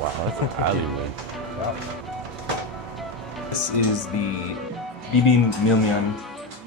wow, that's an alleyway. Wow. This is the milmyeon,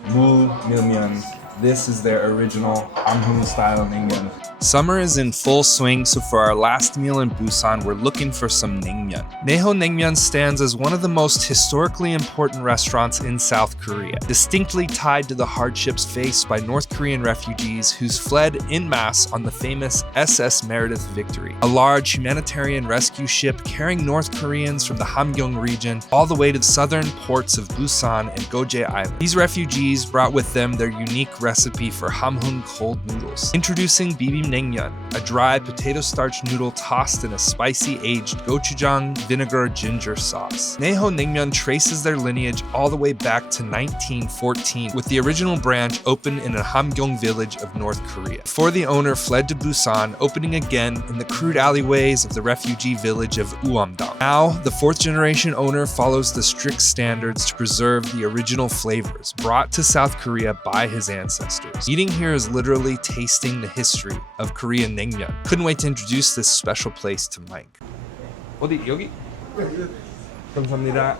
milmyeon. This is their original Hamhung style naengmyeon. Summer is in full swing, so for our last meal in Busan, we're looking for some naengmyeon. Naeho Naengmyeon stands as one of the most historically important restaurants in South Korea, distinctly tied to the hardships faced by North Korean refugees who's fled en masse on the famous SS Meredith Victory, a large humanitarian rescue ship carrying North Koreans from the Hamhung region all the way to the southern ports of Busan and Goje Island. These refugees brought with them their unique recipe for Hamhung cold noodles. Introducing milmyeon, a dry potato starch noodle tossed in a spicy aged gochujang vinegar ginger sauce. Naeho Naengmyeon traces their lineage all the way back to 1914, with the original branch opened in a Hamgyong village of North Korea, before the owner fled to Busan, opening again in the crude alleyways of the refugee village of Uamdang. Now, the fourth generation owner follows the strict standards to preserve the original flavors brought to South Korea by his ancestors. Eating here is literally tasting the history of Korean naengmyeon. Couldn't wait to introduce this special place to Mike. 어디 여기? 감사합니다.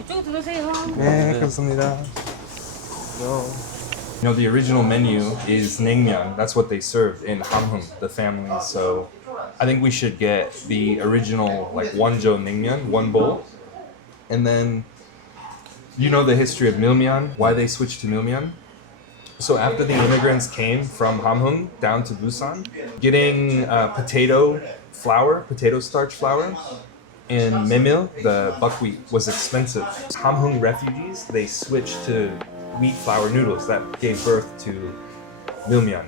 이쪽으로 들어오세요. 네, 감사합니다. You know, the original menu is naengmyeon. That's what they serve in Hamhung, the family. So I think we should get the original, like, wonjo naengmyeon, one bowl. And then, you know the history of milmyeon, why they switched to milmyeon? So after the immigrants came from Hamhung down to Busan, getting potato starch flour, and memil, the buckwheat, was expensive. Hamhung refugees, they switched to wheat flour noodles that gave birth to milmyeon.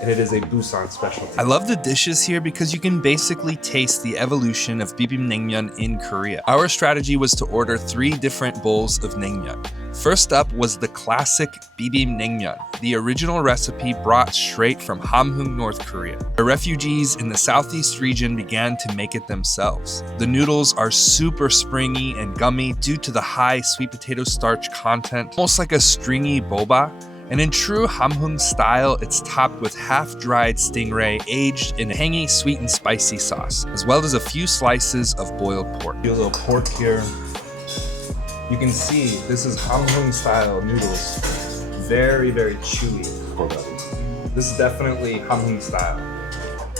And it is a Busan specialty. I love the dishes here because you can basically taste the evolution of naengmyeon in Korea. Our strategy was to order 3 different bowls of naengmyeon. First up was the classic naengmyeon, the original recipe brought straight from Hamhung, North Korea. The refugees in the southeast region began to make it themselves. The noodles are super springy and gummy due to the high sweet potato starch content, almost like a stringy boba. And in true Hamhung style, it's topped with half-dried stingray aged in a tangy, sweet and spicy sauce, as well as a few slices of boiled pork. A little pork here. You can see this is Hamhung style noodles. Very, very chewy. This is definitely Hamhung style.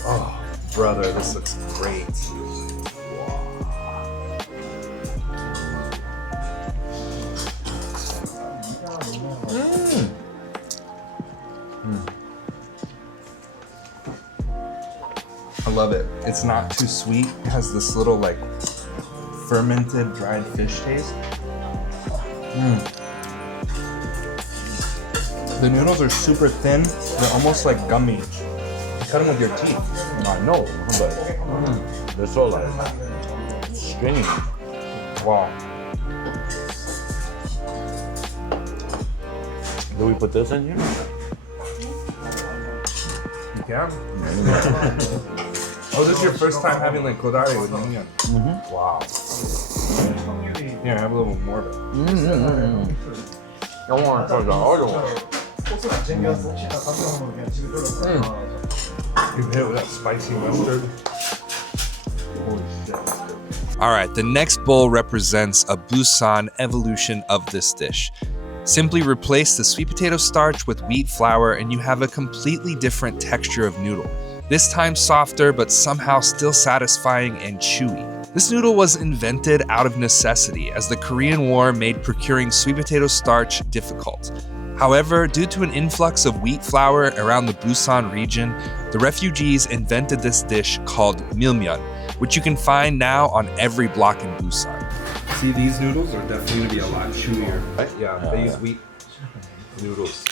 Oh, brother, this looks great. I love it. It's not too sweet. It has this little, like, fermented dried fish taste. The noodles are super thin. They're almost like gummy. You cut them with your teeth. I know, but they're so like stringy. Wow. Do we put this in here? You can? Oh, this is your first time having like kodari with naengmyeon. Wow. Here, have a little more of it. I want to try the other one. You hit it with that spicy mustard. Holy shit. Alright, the next bowl represents a Busan evolution of this dish. Simply replace the sweet potato starch with wheat flour and you have a completely different texture of noodle. This time softer, but somehow still satisfying and chewy. This noodle was invented out of necessity, as the Korean War made procuring sweet potato starch difficult. However, due to an influx of wheat flour around the Busan region, the refugees invented this dish called milmyeon, which you can find now on every block in Busan. See, these noodles are definitely going to be a lot chewier. Right? Yeah, they use wheat noodles.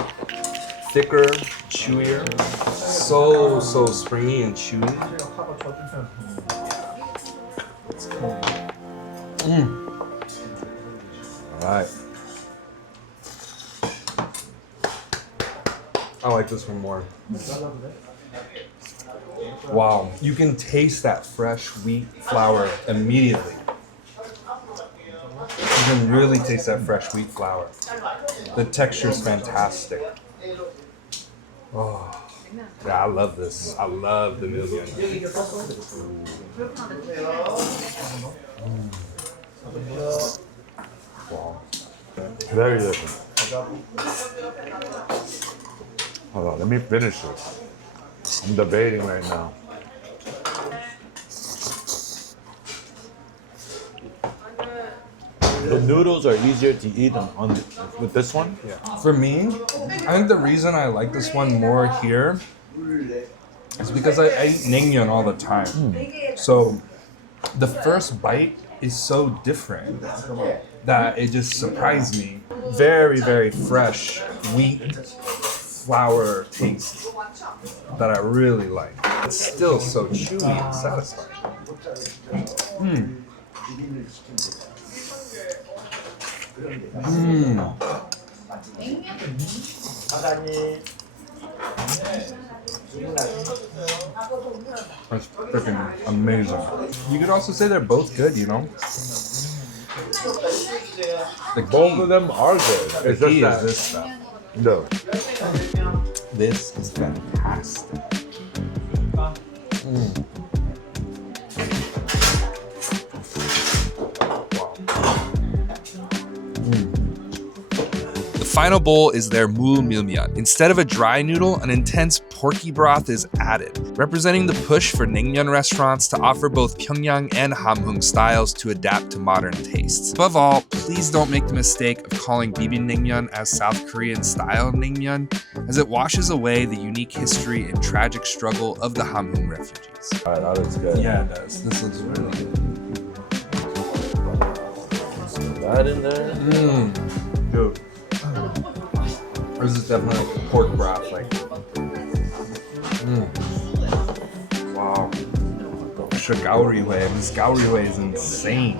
Thicker, chewier, so springy and chewy. All right. I like this one more. Wow, you can taste that fresh wheat flour immediately. You can really taste that fresh wheat flour. The texture is fantastic. Oh. Yeah, I love this. I love the milmyeon. Wow. Very different. Hold on, let me finish it. I'm debating right now. The noodles are easier to eat with this one. For me, I think the reason I like this one more here is because I eat naengmyeon all the time. So the first bite is so different that it just surprised me. Very, very fresh wheat flour taste that I really like. It's still so chewy and satisfying. That's freaking amazing. You could also say they're both good, you know? The Both of them are good. the It's just key is that. this stuff. No. This is fantastic. The final bowl is their milmyeon. Instead of a dry noodle, an intense porky broth is added, representing the push for naengmyeon restaurants to offer both Pyongyang and Hamhung styles to adapt to modern tastes. Above all, please don't make the mistake of calling naengmyeon as South Korean style naengmyeon, as it washes away the unique history and tragic struggle of the Hamhung refugees. All right, that looks good. Yeah, it does. This looks really good. That in there. Dude. This is definitely like pork broth, like. Wow. Gaorihui. This gaorihui is insane.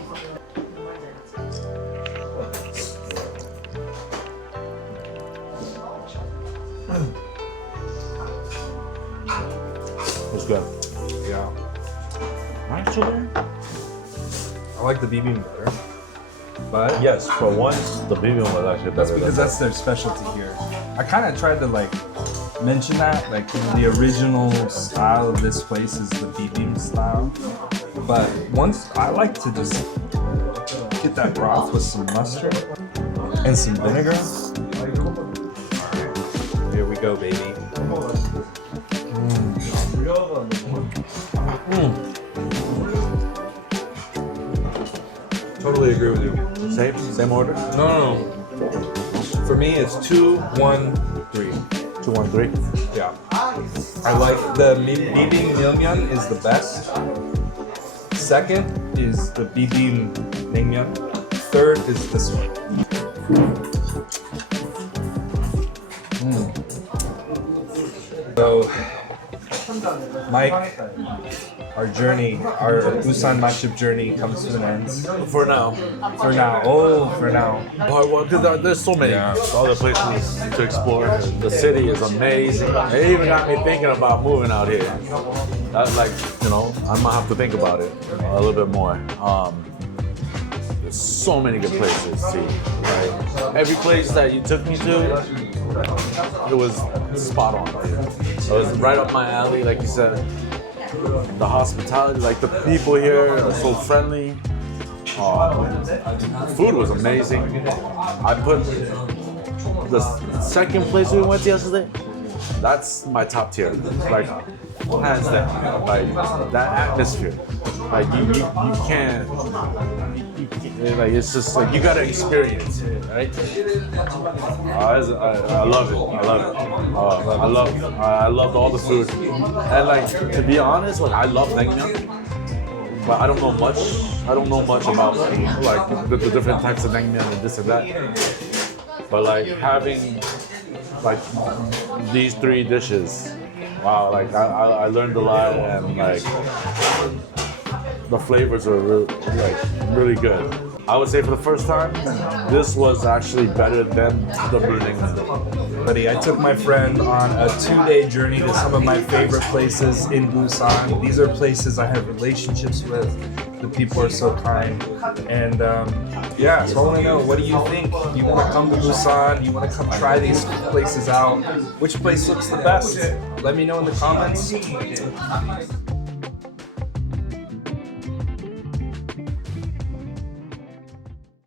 It's good. Yeah. Actually, I like the bibimbap better. But yes, for one, the bibimbap was actually better. that's because that's their specialty here. I kind of tried to like mention that, like the original style of this place is the bibimbap style. But once I like to just get that broth with some mustard and some vinegar. Here we go, baby. Totally agree with you. Same order. No. For me, it's 2, 1, 3. 2, 1, 3. Yeah. I like the milmyeon is the best. Second is the naengmyeon. Third is this one. So, Mike, our journey, our Busan Matchip journey comes to an end. For now. For now. Oh, for now. But well, there's so many other places to explore. The city is amazing. It even got me thinking about moving out here. That's like, you know, I might have to think about it a little bit more. There's so many good places to see. Like, every place that you took me to, it was spot on. It was right up my alley, like you said. The hospitality, like the people here are so friendly. Food was amazing. I put the second place we went to yesterday. That's my top tier. Like hands down. Like that atmosphere. Like you can't. Like it's just like you gotta experience it, right? I love it. I loved all the food. And like to be honest, like I love naengmyeon, but I don't know much. I don't know much about like the different types of naengmyeon and this and that. But like having like these 3 dishes, wow! Like I learned a lot, and like the flavors were really good. I would say for the first time, this was actually better than the milmyeon. Buddy, I took my friend on a 2-day journey to some of my favorite places in Busan. These are places I have relationships with. The people are so kind. And yeah, so I want to know, what do you think? You want to come to Busan? You want to come try these places out? Which place looks the best? Let me know in the comments.